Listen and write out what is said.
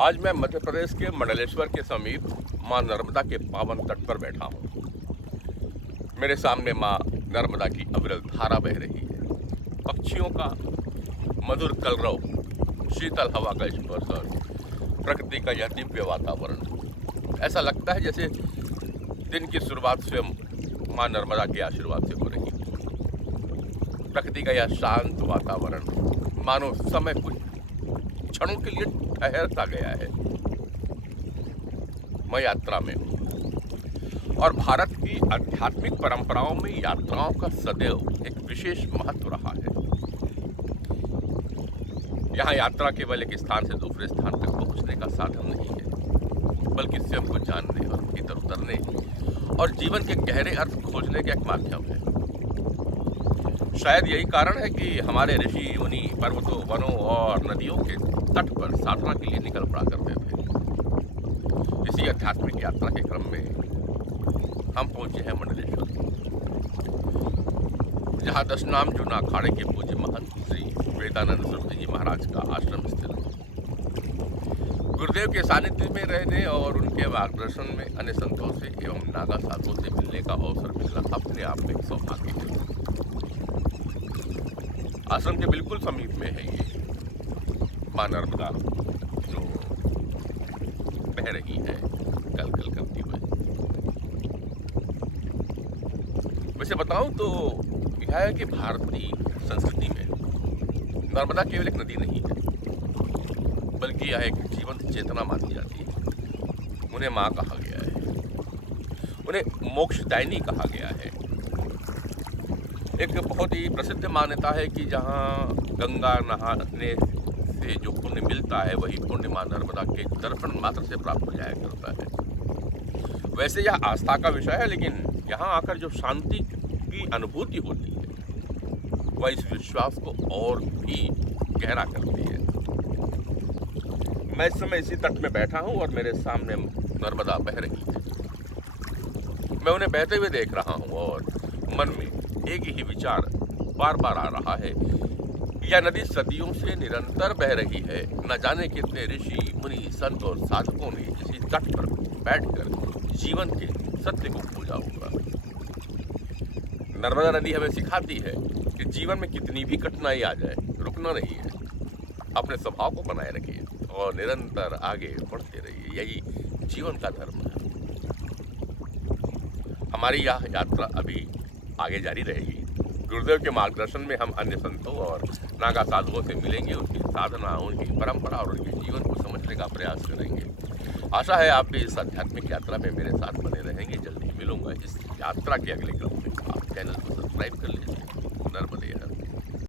आज मैं मध्य प्रदेश के मंडलेश्वर के समीप मां नर्मदा के पावन तट पर बैठा हूँ। मेरे सामने मां नर्मदा की अविरल धारा बह रही है। पक्षियों का मधुर कलरव, शीतल हवा का स्पर्श और प्रकृति का यह दिव्य वातावरण, ऐसा लगता है जैसे दिन की शुरुआत स्वयं मां नर्मदा के आशीर्वाद से हो रही है। प्रकृति का यह शांत वातावरण मानो समय कुछ क्षणों के लिए ठहरता गया है। मैं यात्रा में हूँ और भारत की आध्यात्मिक परंपराओं में यात्राओं का सदैव एक विशेष महत्व रहा है। यहाँ यात्रा केवल एक स्थान से दूसरे स्थान तक पहुँचने का साधन नहीं है, बल्कि स्वयं को जानने और भीतर उतरने और जीवन के गहरे अर्थ खोजने का एक माध्यम है। शायद यही कारण है कि हमारे ऋषि मुनि पर्वतों, वनों और नदियों के तट पर साधना के लिए निकल पड़ा करते थे। इसी आध्यात्मिक यात्रा के क्रम में हम पहुंचे हैं मंडलेश्वर, जहां 10 नाम जूना अखाड़े के पूज्य महंत श्री वेदानंद सरस्वती जी महाराज का आश्रम स्थित है। गुरुदेव के सानिध्य में रहने और उनके मार्गदर्शन में अन्य संतों से एवं नागा साधुओं से मिलने का अवसर मिलना अपने आप में सौभाग्य है। आश्रम के बिल्कुल समीप में है ये मां नर्मदा जो बह रही है कल कल करती हुए। वैसे बताऊं तो यह है कि भारतीय संस्कृति में नर्मदा केवल एक नदी नहीं है, बल्कि यह एक जीवंत चेतना मानी जाती है। उन्हें मां कहा गया है, उन्हें मोक्षदायिनी कहा गया है। एक बहुत ही प्रसिद्ध मान्यता है कि जहाँ गंगा नहाने से जो पुण्य मिलता है, वही पुण्य मां नर्मदा के दर्शन मात्र से प्राप्त हो जाया करता है। वैसे यह आस्था का विषय है, लेकिन यहाँ आकर जो शांति की अनुभूति होती है, वह इस विश्वास को और भी गहरा करती है। मैं इस समय इसी तट में बैठा हूँ और मेरे सामने नर्मदा बह रही है। मैं उन्हें बहते हुए देख रहा हूँ और मन में एक ही विचार बार बार आ रहा है। यह नदी सदियों से निरंतर बह रही है। न जाने कितने ऋषि मुनि संत और साधकों ने इसी तट पर बैठकर जीवन के सत्य को खोजा होगा। नर्मदा नदी हमें सिखाती है कि जीवन में कितनी भी कठिनाई आ जाए, रुकना नहीं है, अपने स्वभाव को बनाए रखिए और निरंतर आगे बढ़ते रहिए। यही जीवन का धर्म है। हमारी यह यात्रा अभी आगे जारी रहेगी। गुरुदेव के मार्गदर्शन में हम अन्य संतों और नागा साधुओं से मिलेंगे, उनकी साधना, उनकी परंपरा और उनके जीवन को समझने का प्रयास करेंगे। आशा है आप भी इस आध्यात्मिक यात्रा में मेरे साथ बने रहेंगे। जल्दी मिलूंगा इस यात्रा के अगले क्रम में। आप चैनल को सब्सक्राइब कर लीजिए।